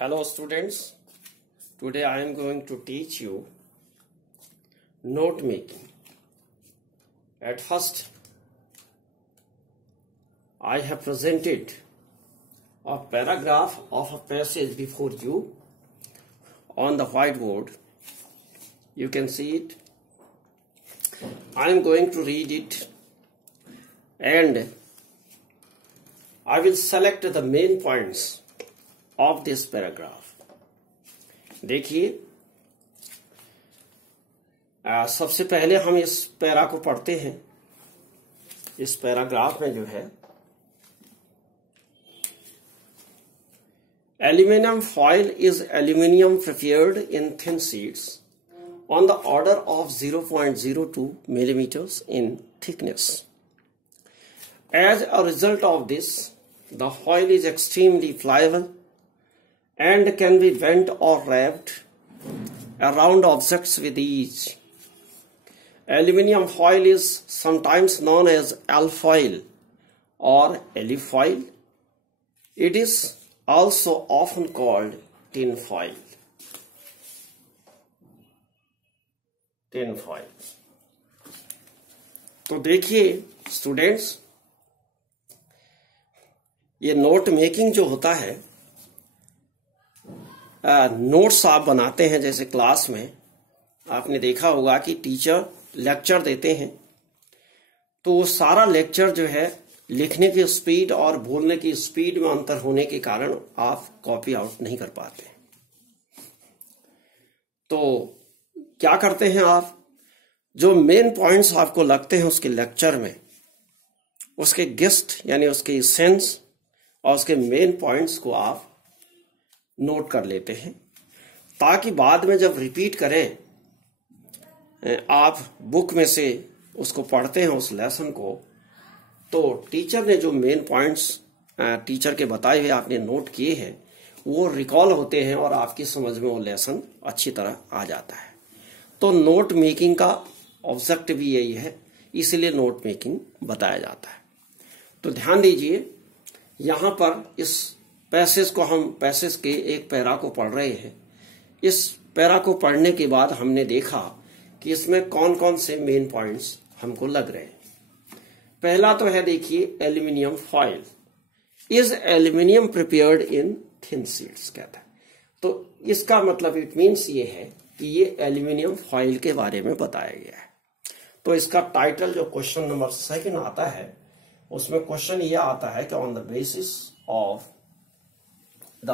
Hello students, today I am going to teach you note making. At first, I have presented a paragraph of a passage before you on the whiteboard. You can see it. I am going to read it and I will select the main points of this paragraph. देखिए, सबसे पहले हम इस para को पढ़ते हैं. इस paragraph में जो है aluminium foil is aluminium prepared in thin sheets on the order of 0.02 millimeters in thickness. As a result of this, the foil is extremely pliable and can be bent or wrapped around objects with ease. Aluminium foil is sometimes known as alfoil or alufoil. It is also often called tin foil. Tin foil. तो देखिए students, ये note making जो होता है, notes आप बनाते हैं. जैसे क्लास में आपने देखा होगा कि टीचर लेक्चर देते हैं तो वो सारा लेक्चर जो है लिखने की स्पीड और बोलने की स्पीड में अंतर होने के कारण आप कॉपी आउट नहीं कर पाते. तो क्या करते हैं आप, जो मेन पॉइंट्स आपको लगते हैं उसके लेक्चर में, उसके गेस्ट यानी उसके सेंस और उसके मेन पॉइंट्स को आप नोट कर लेते हैं, ताकि बाद में जब रिपीट करें, आप बुक में से उसको पढ़ते हैं उस लेसन को, तो टीचर ने जो मेन पॉइंट्स टीचर के बताए हुए आपने नोट किए हैं वो रिकॉल होते हैं और आपकी समझ में वो लेसन अच्छी तरह आ जाता है. तो नोट मेकिंग का ऑब्जेक्ट भी यही है, इसलिए नोट मेकिंग बताया जाता है. तो ध्यान दीजिए, यहां पर इस पैसेज को हम पैसेज के एक पैरा को पढ़ रहे हैं. इस पैरा को पढ़ने के बाद हमने देखा कि इसमें कौन कौन से मेन पॉइंट्स हमको लग रहे हैं. पहला तो है, देखिए, aluminium foil is aluminium prepared in thin sheets कहता है. तो इसका मतलब इट मीन्स ये है कि ये एल्यूमिनियम फॉयल के बारे में बताया गया है. तो इसका टाइटल जो क्वेश्चन नंबर 2 आता है, उसमें क्वेश्चन ये आता है कि on the basis of the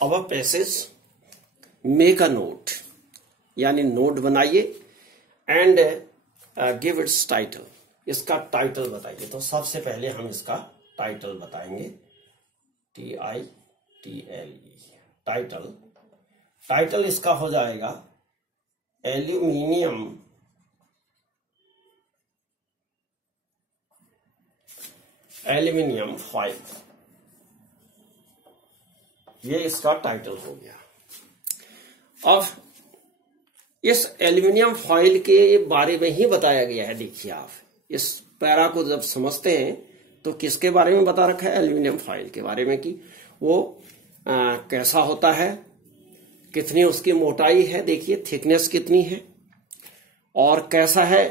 above passage make a note, यानी नोट बनाइए एंड गिव इट्स टाइटल. इसका टाइटल बताइए. तो सबसे पहले हम इसका टाइटल बताएंगे, TITLE टाइटल. टाइटल इसका हो जाएगा एल्यूमिनियम फॉयल. ये इसका टाइटल हो गया. अब इस एल्यूमिनियम फॉयल के बारे में ही बताया गया है. देखिए, आप इस पैरा को जब समझते हैं तो किसके बारे में बता रखा है, एल्यूमिनियम फॉयल के बारे में, कि वो कैसा होता है, कितनी उसकी मोटाई है, देखिए थिकनेस कितनी है, और कैसा है,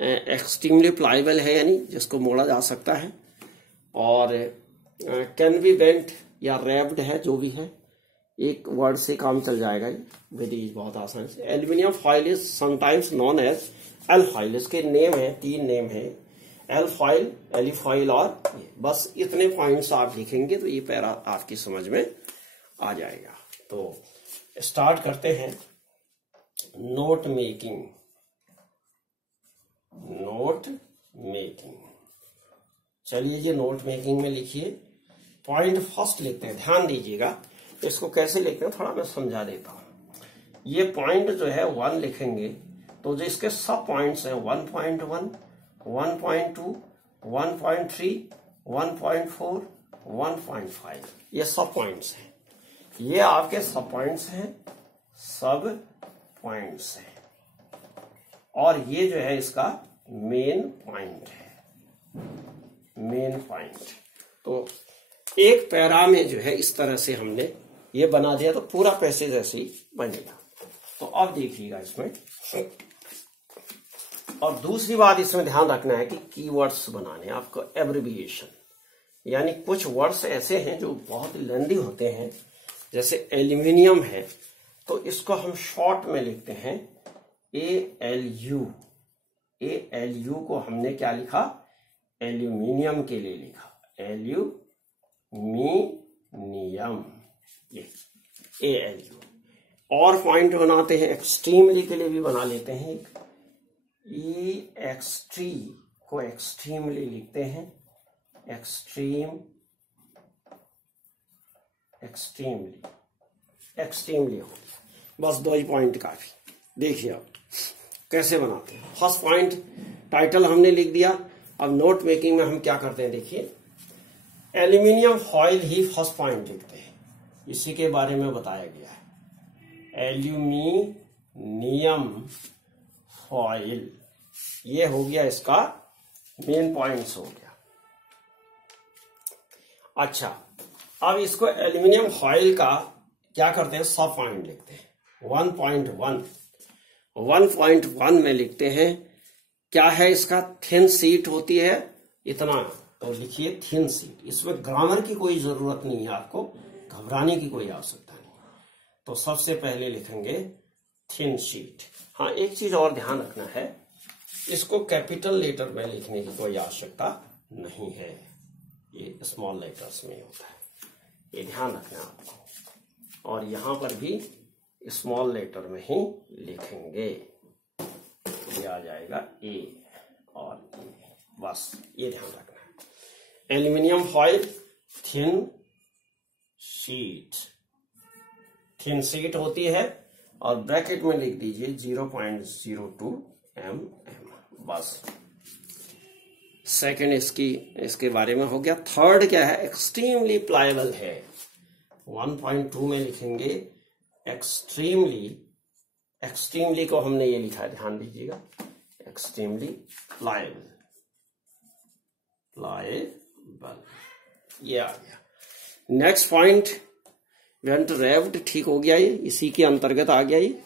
एक्सट्रीमली प्लाइबल है यानी जिसको मोड़ा जा सकता है, और कैन बी बेंट या रैप्ड है, जो भी है. एक वर्ड से काम चल जाएगा, विधि बहुत आसान से. Aluminium foil is sometimes known as alfoil. इसके नेम है, 3 नेम है, एल्फॉइल, एलिफॉइल और बस इतने पॉइंट्स आप लिखेंगे तो ये पैरा आपकी समझ में आ जाएगा. तो स्टार्ट करते हैं नोट मेकिंग. नोट मेकिंग, चलिए जी, नोट मेकिंग में लिखिए. पॉइंट फर्स्ट लिखते हैं. ध्यान दीजिएगा, इसको कैसे लिखते हैं थोड़ा मैं समझा देता हूं. ये पॉइंट जो है 1 लिखेंगे, तो जो इसके सब पॉइंट्स हैं 1.1, 1.2, 1.3, 1.4, 1.5, ये सब पॉइंट्स हैं. ये आपके सब पॉइंट्स हैं, सब पॉइंट्स हैं, और ये जो है इसका मेन पॉइंट है, मेन पॉइंट. तो एक पैरा में जो है इस तरह से हमने ये बना दिया तो पूरा पैसेज ऐसे ही बनेगा। तो अब देखिएगा इसमें, और दूसरी बात इसमें ध्यान रखना है कि कीवर्ड्स बनाने आपको एब्रिविएशन, यानी कुछ वर्ड्स ऐसे हैं जो बहुत लेंदी होते हैं, जैसे एल्यूमिनियम है तो इसको हम शॉर्ट में लिखते हैं ALU। ALU को हमने क्या लिखा, एल्यूमिनियम के लिए लिखा, एल्यूमिनियम, ये ALU। और पॉइंट बनाते हैं एक्सट्रीमली के लिए भी बना लेते हैं, EXT को एक्सट्रीमली लिखते हैं, एक्सट्रीमली हो गया। बस 2 ही पॉइंट काफी। देखिए अब कैसे बनाते हैं। फर्स्ट पॉइंट टाइटल हमने लिख दिया। अब नोट मेकिंग में हम क्या करते हैं, देखिए एल्यूमिनियम फॉइल ही फर्स्ट पॉइंट लिखते हैं, इसी के बारे में बताया गया है। एल्यूमिनियम फॉइल, ये हो गया इसका मेन पॉइंट्स हो गया। अच्छा, अब इसको एल्यूमिनियम फॉइल का क्या करते हैं, सब पॉइंट लिखते हैं। 1.1 में लिखते हैं क्या है, इसका थिन शीट होती है इतना, तो लिखिए थिन शीट। इसमें ग्रामर की कोई जरूरत नहीं है, आपको घबराने की कोई आवश्यकता नहीं। तो सबसे पहले लिखेंगे थिन शीट। हाँ, एक चीज और ध्यान रखना है, इसको कैपिटल लेटर में लिखने की कोई आवश्यकता नहीं है, ये स्मॉल लेटर्स में होता है, ये ध्यान रखना है आपको। और यहां पर भी स्मॉल लेटर में ही लिखेंगे, ये आ जाएगा A और A, बस ये ध्यान रखना है। एल्यूमिनियम फॉइल थिन शीट होती है, और ब्रैकेट में लिख दीजिए 0.02 mm, बस। सेकंड इसके बारे में हो गया। थर्ड क्या है, एक्सट्रीमली प्लायबल है। 1.2 में लिखेंगे एक्सट्रीमली को हमने ये लिखा है, ध्यान दीजिएगा, एक्सट्रीमली प्लायबल, ये आ गया। नेक्स्ट पॉइंट वेंट रेव्ड, ठीक हो गया, ये इसी के अंतर्गत आ गया। ये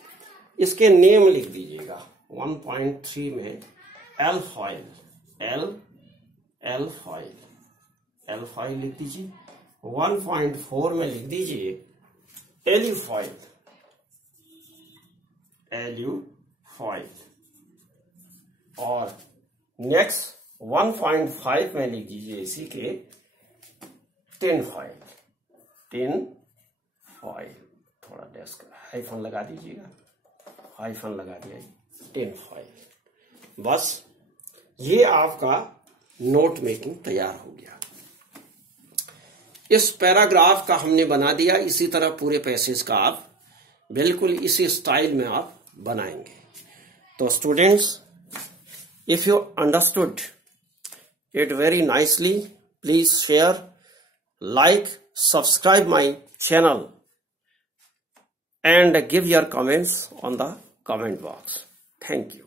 इसके नेम लिख दीजिएगा। 1.3 में एल फॉइल लिख दीजिए। 1.4 में लिख दीजिए एल्यू फॉइल, और नेक्स्ट 1.5 में लिख दीजिए इसी के टिन फॉइल, थोड़ा डेस्क हाइफन लगा दीजिएगा, हाइफन लगा दिया, टिन फॉइल। बस ये आपका नोट मेकिंग तैयार हो गया। इस पैराग्राफ का हमने बना दिया, इसी तरह पूरे पैसेज का आप बिल्कुल इसी स्टाइल में आप बनाएंगे। तो students, if you understood it very nicely, please share, like, subscribe my channel and give your comments on the comment box. Thank you.